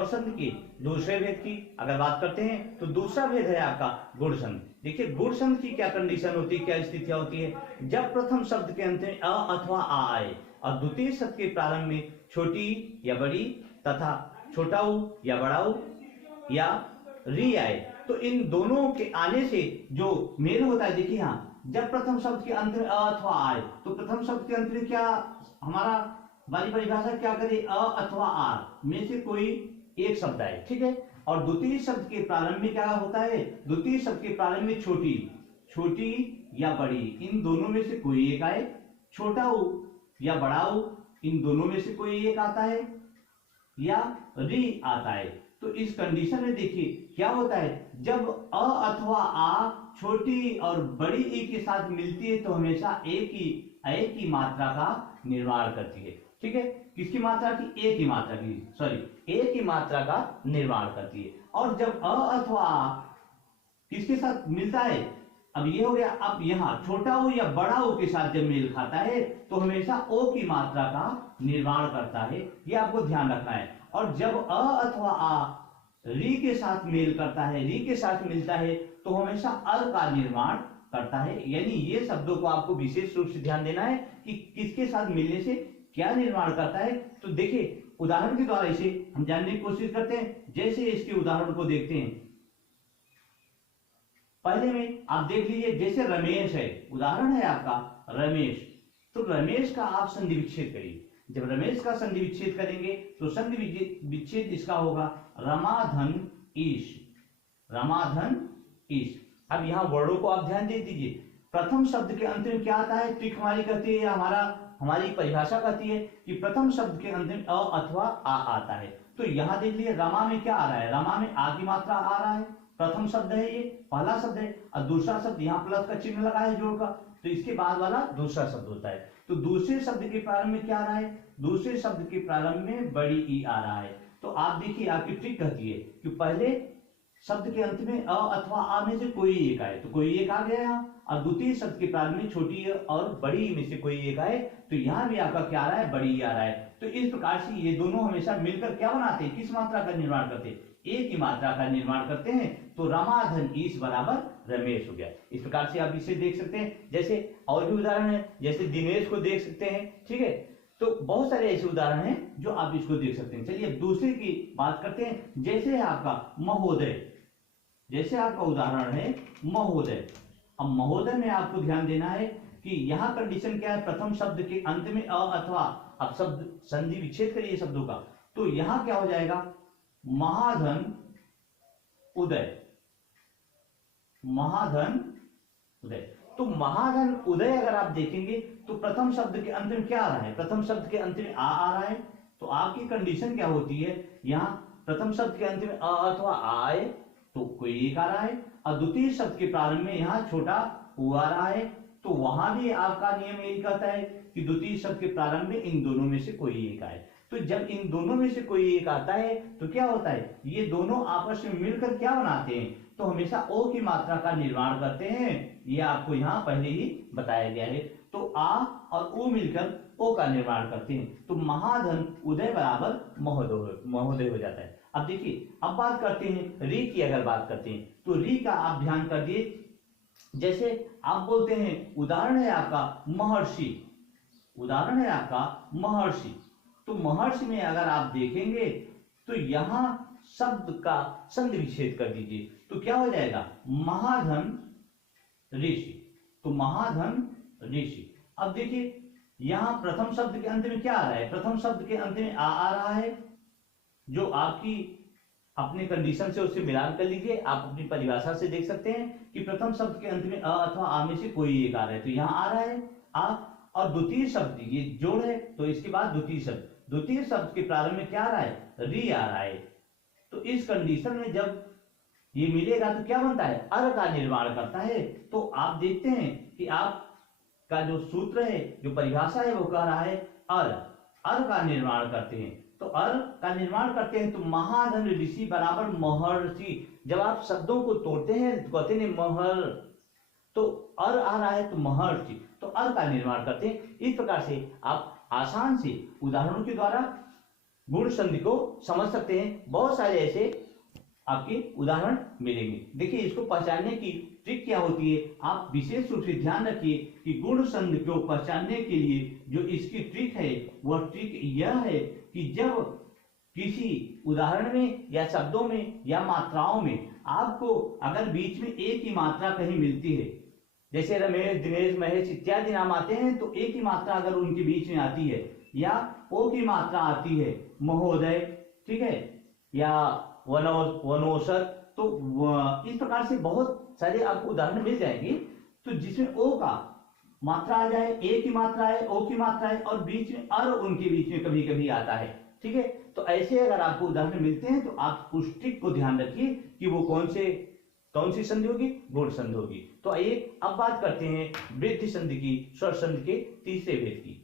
स्वर संधि की दूसरे भेद की अगर बात करते हैं तो दूसरा भेद है आपका गुण संधि। देखिए गुण संधि की क्या कंडीशन होती है, क्या स्थितियां होती है। जब प्रथम शब्द के अंत में अ अथवा आ आए और द्वितीय शब्द के प्रारंभ में छोटी या बड़ी तथा छोटा ऊ या बड़ा ऊ या री आए, तो इन दोनों के आने से जो मेल होता है, देखिए यहाँ जब प्रथम शब्द के अंत में अ अथवा आए तो प्रथम शब्द के अंत में क्या हमारा वाली परिभाषा क्या करे, अ अथवा आ में से कोई एक शब्द आए, ठीक है। और द्वितीय शब्द के प्रारंभ में क्या होता है, द्वितीय शब्द के प्रारंभ में छोटी या बड़ी इन दोनों में से कोई एक आए, छोटा ऊ या बड़ा ऊ इन दोनों में से कोई एक आता है या री आता है। तो इस कंडीशन में देखिए क्या होता है, जब अ अथवा आ छोटी और बड़ी ई के साथ मिलती है तो हमेशा एक की मात्रा का निर्माण करती है, ठीक है। किसकी मात्रा की, ए की मात्रा की, सॉरी ए की मात्रा का निर्माण करती है। और जब अ अथवा आ किसके साथ मिलता है, अब ये हो गया, अब यहाँ छोटा ओ या बड़ा ओ के साथ जब मेल खाता है तो हमेशा ओ की मात्रा का निर्माण करता है, ये आपको ध्यान रखना है। और जब अ अथवा आ री के साथ मेल करता है, री के साथ मिलता है तो हमेशा अर का निर्माण करता है। यानी ये शब्दों को आपको विशेष रूप से ध्यान देना है कि किसके साथ मिलने से क्या निर्माण करता है। तो देखिए उदाहरण के द्वारा इसे हम जानने की कोशिश करते हैं। जैसे इसके उदाहरण को देखते हैं, पहले में आप देख लीजिए, जैसे रमेश है, उदाहरण है आपका रमेश, तो रमेश का आप संधि विच्छेद करिए। जब रमेश का संधि विच्छेद करेंगे तो संधि विच्छेद इसका होगा रमाधन ईश, रमाधन ईश। अब यहाँ वर्णों को आप ध्यान दे दीजिए, प्रथम शब्द के अंत में क्या आता है, ट्रिक हमारी कहती है या हमारी परिभाषा कहती है कि प्रथम शब्द के अंत में अ अथवा आ आता है। तो यहाँ देख लीजिए रमा में क्या आ रहा है, रमा में आ की मात्रा आ रहा है, प्रथम शब्द है, ये पहला शब्द है। और दूसरा शब्द यहाँ प्लस का चिन्ह लगा है जोड़ का, तो इसके बाद वाला दूसरा शब्द होता है। तो दूसरे शब्द के प्रारंभ में क्या आ रहा है, दूसरे शब्द के प्रारंभ में बड़ी ई आ रहा है। तो आप देखिए आपकी ट्रिक कहती है कि पहले शब्द के अंत में अ अथवा आ में से कोई एक आए, तो कोई एक आ गया यहाँ। और द्वितीय शब्द के प्रारंभ में छोटी और बड़ी में से कोई एक आए, तो यहाँ भी आपका क्या आ रहा है, बड़ी आ रहा है। तो इस प्रकार से ये दोनों हमेशा मिलकर क्या बनाते हैं, किस मात्रा का निर्माण करते हैं, ए की मात्रा का निर्माण करते हैं। तो रमाधन ईश बराबर रमेश हो गया। इस प्रकार से आप इसे देख सकते हैं। जैसे और भी उदाहरण है, जैसे दिनेश को देख सकते हैं, ठीक है। तो बहुत सारे ऐसे उदाहरण हैं जो आप इसको देख सकते हैं। चलिए अब दूसरे की बात करते हैं। जैसे है आपका महोदय, जैसे आपका उदाहरण है महोदय। अब महोदय में आपको ध्यान देना है कि यहाँ कंडीशन क्या है, प्रथम शब्द के अंत में अ अथवा, अब शब्द संधि विच्छेद करिए शब्दों का, तो यहां क्या हो जाएगा, महाधन उदय, महाधन उदय। तो महाधन उदय अगर आप देखेंगे तो प्रथम शब्द के अंत में क्या आ रहा है, प्रथम शब्द के अंत में आ रहा है। तो आपकी कंडीशन क्या होती है, यहाँ प्रथम शब्द के अंत में अ अथवा आए तो कोई एक आ रहा है, और द्वितीय शब्द के प्रारंभ में यहाँ छोटा उ आ रहा है। तो वहां भी आपका नियम यही कहता है कि द्वितीय शब्द के प्रारंभ में इन दोनों में से कोई एक आए। तो जब इन दोनों में से कोई एक आता है तो क्या होता है, ये दोनों आपस में मिलकर क्या बनाते हैं, तो हमेशा ओ की मात्रा का निर्माण करते हैं। ये आपको यहाँ पहले ही बताया गया है। तो आ और ओ मिलकर ओ का निर्माण करते हैं। तो महाधन उदय बराबर महोदय हो जाता है। अब देखिए अब बात करते हैं री की। अगर बात करते हैं तो री का आप ध्यान कर दिए, जैसे आप बोलते हैं, उदाहरण है आपका महर्षि, उदाहरण है आपका महर्षि। तो महर्षि में अगर आप देखेंगे तो यहां शब्द का संधि विच्छेद कर दीजिए तो क्या हो जाएगा, महाधन ऋषि। तो महाधन ऋषि। अब देखिए यहां प्रथम शब्द के अंत में क्या आ रहा है, प्रथम शब्द के अंत में आ रहा है, जो आपकी अपने कंडीशन से उससे मिलान कर लीजिए। आप अपनी परिभाषा से देख सकते हैं कि प्रथम शब्द के अंत में अ अथवा आ में से कोई एक आ रहा है, तो यहां आ रहा है आ। और द्वितीय शब्द ये जोड़ है, तो इसके बाद द्वितीय शब्द के प्रारंभ में क्या आ रहा है, री आ रहा है। तो इस कंडीशन में जब ये मिलेगा तो क्या बनता है, अर का निर्माण करता है। तो आप देखते हैं कि आपका जो सूत्र है, जो परिभाषा है, वो कह रहा है अर का निर्माण करते हैं। तो अर का निर्माण करते हैं तो महाधन ऋषि बराबर महर्षि। जब आप शब्दों को तोड़ते हैं तो कहते हैं महर, तो अर आ रहा है तो महर्षि, तो अर का निर्माण करते हैं। इस प्रकार से आप आसान से उदाहरणों के द्वारा गुण संधि को समझ सकते हैं। बहुत सारे ऐसे आपके उदाहरण मिलेंगे। देखिए इसको पहचानने की ट्रिक क्या होती है, आप विशेष रूप से ध्यान रखिए कि गुण संधि को पहचानने के लिए जो इसकी ट्रिक है वह ट्रिक यह है कि जब किसी उदाहरण में या शब्दों में या मात्राओं में आपको अगर बीच में एक ही मात्रा कहीं मिलती है, जैसे रमेश, दिनेश, महेश इत्यादि नाम आते हैं, तो एक ही मात्रा अगर उनके बीच में आती है या ओ की मात्रा आती है, महोदय, ठीक है, या वनौषध, तो इस प्रकार से बहुत सारे आपको उदाहरण मिल जाएंगे। तो जिसमें ओ का मात्रा आ जाए, ए की मात्रा है, ओ की मात्रा है और बीच में अर उनके बीच में कभी कभी आता है, ठीक है। तो ऐसे अगर आपको उदाहरण मिलते हैं तो आप उस ट्रिक को ध्यान रखिए कि वो कौन सी संधि होगी, गुण संधि होगी। तो आइए अब बात करते हैं वृद्धि संधि की, स्वर संधि के तीसरे भेद की।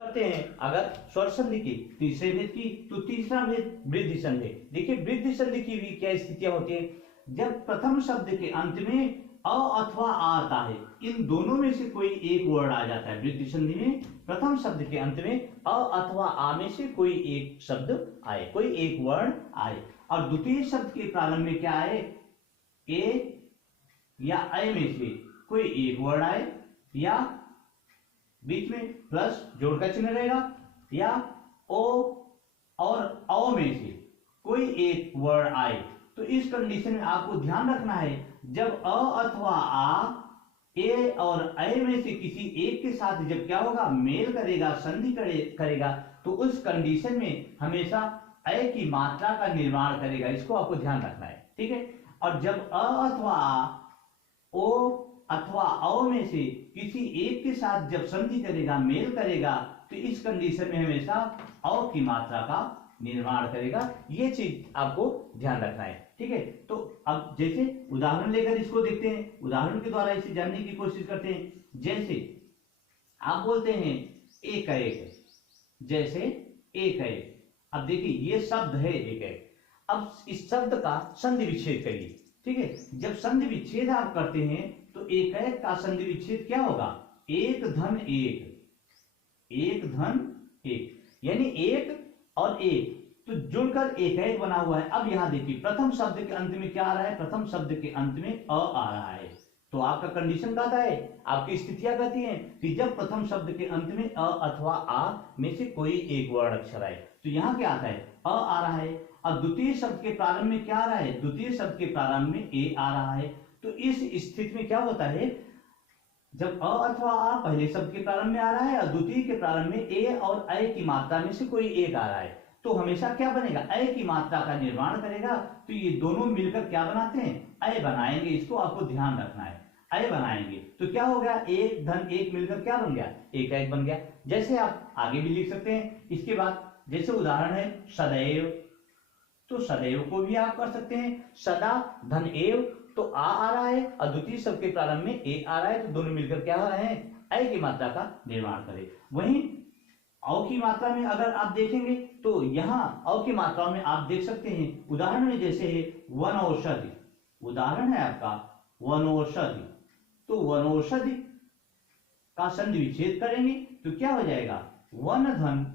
करते हैं अगर स्वर संधि के तीसरे भेद की, तो तीसरा भेद वृद्धि संधि। देखिए वृद्धि संधि की भी क्या स्थितियां होती है, जब प्रथम शब्द के अंत में अ अथवा आ आता है, इन दोनों में से कोई एक वर्ण आ जाता है। वृद्धि संधि में प्रथम शब्द के अंत में अ अथवा आ में से कोई एक शब्द आए, कोई एक वर्ण आए, और द्वितीय शब्द के प्रारंभ में क्या आए, ए या ऐ में से कोई एक वर्ण आए, या बीच में प्लस जोड़ का चिन्ह रहेगा, या ओ और औ में से कोई एक वर्ण आए। तो इस कंडीशन में आपको ध्यान रखना है, जब अ अथवा आ, ए और ऐ में से किसी एक के साथ जब क्या होगा, मेल करेगा, संधि करेगा, तो उस कंडीशन में हमेशा ऐ की मात्रा का निर्माण करेगा। इसको आपको ध्यान रखना है, ठीक है। और जब अ अथवा आ, ओ अथवा औ में से किसी एक के साथ जब संधि करेगा, मेल करेगा, तो इस कंडीशन में हमेशा औ की मात्रा का निर्माण करेगा। ये चीज आपको ध्यान रखना है, ठीक है। तो अब जैसे उदाहरण लेकर इसको देखते हैं, उदाहरण के द्वारा इसे जानने की कोशिश करते हैं। जैसे आप बोलते हैं एक एक, जैसे एक एक, अब देखिए ये शब्द है एक एक, अब इस शब्द का संधि विच्छेद करिए, ठीक है। जब संधि विच्छेद आप करते हैं तो एक एक का संधि विच्छेद क्या होगा, एक धन एक, एक धन एक, यानी एक और एक तो जुड़कर एक एक बना हुआ है। अब यहां देखिए प्रथम शब्द के अंत में क्या आ रहा है, प्रथम शब्द के अंत में अ आ रहा है, तो आपका कंडीशन कहता है, आपकी स्थितियां कहती हैं कि जब प्रथम शब्द के अंत में अ अथवा आ में से कोई एक वर्ण अक्षर आए, तो यहां क्या आता है, अ आ रहा है। अब द्वितीय शब्द के प्रारंभ में क्या आ रहा है, द्वितीय शब्द के प्रारंभ में ए आ रहा है। तो इस स्थिति में क्या होता है, जब अ अथवा आ पहले शब्द के प्रारंभ में आ रहा है और द्वितीय के प्रारंभ में ए और ऐ की मात्रा में से कोई एक आ रहा है, तो हमेशा क्या बनेगा, ऐ की मात्रा का निर्माण करेगा। तो ये दोनों मिलकर क्या बनाते हैं, ऐ बनाएंगे। इसको आपको ध्यान रखना है, ऐ बनाएंगे तो क्या हो गया, एक धन एक मिलकर क्या बन गया, एक एक बन गया। जैसे आप आगे भी लिख सकते हैं इसके बाद, जैसे उदाहरण है सदैव, तो सदैव को भी आप कर सकते हैं, सदा धन एव, तो आ रहा है और द्वितीय शब्द के प्रारंभ में ए आ रहा है, तो दोनों मिलकर क्या हो रहे हैं, ऐ की मात्रा का निर्माण करें। वहीं औ की मात्रा में अगर आप देखेंगे तो यहाँ औ की मात्राओं में आप देख सकते हैं, उदाहरण में जैसे है वनौषधि, उदाहरण है आपका वनौषधि, तो वनौषधि का संधि विच्छेद करेंगे तो क्या हो जाएगा, वन धन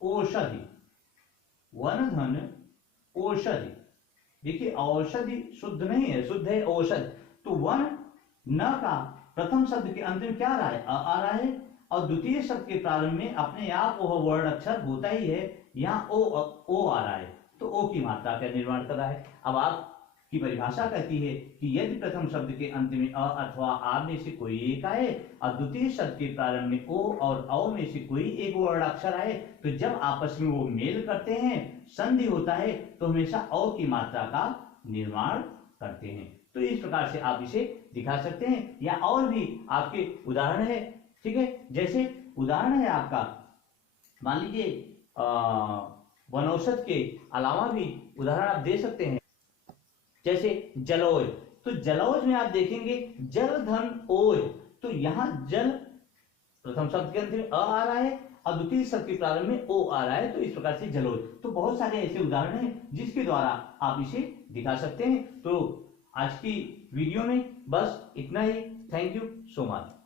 औषधि, वन धन औषधि। देखिए औषधि शुद्ध नहीं है, शुद्ध है औषध। तो वन न का प्रथम शब्द के अंत में क्या आ रहा है, अ आ रहा है, और द्वितीय शब्द के प्रारंभ में अपने आप वह वर्ण अक्षर होता ही है, यहाँ ओ आ रहा है, तो ओ की मात्रा का निर्माण कर रहा है। अब आपकी परिभाषा कहती है कि यदि प्रथम शब्द के अंत में अ अथवा आ में से कोई एक आए और द्वितीय शब्द के प्रारंभ में ओ और औ में से कोई एक वर्ण अक्षर आए, तो जब आपस में वो मेल करते हैं, संधि होता है, तो हमेशा औ की मात्रा का निर्माण करते हैं। तो इस प्रकार से आप इसे दिखा सकते हैं, या और भी आपके उदाहरण है, ठीक है। जैसे उदाहरण है आपका, मान लीजिए वनौषध के अलावा भी उदाहरण आप दे सकते हैं, जैसे जलौज, तो जलौज में आप देखेंगे जल धन ओज, तो यहां जल प्रथम शब्द के अंत में अ आ रहा है और द्वितीय शब्द के प्रारंभ में ओ आ रहा है, तो इस प्रकार से जलौज। तो बहुत सारे ऐसे उदाहरण हैं जिसके द्वारा आप इसे दिखा सकते हैं। तो आज की वीडियो में बस इतना ही। Thank you so much.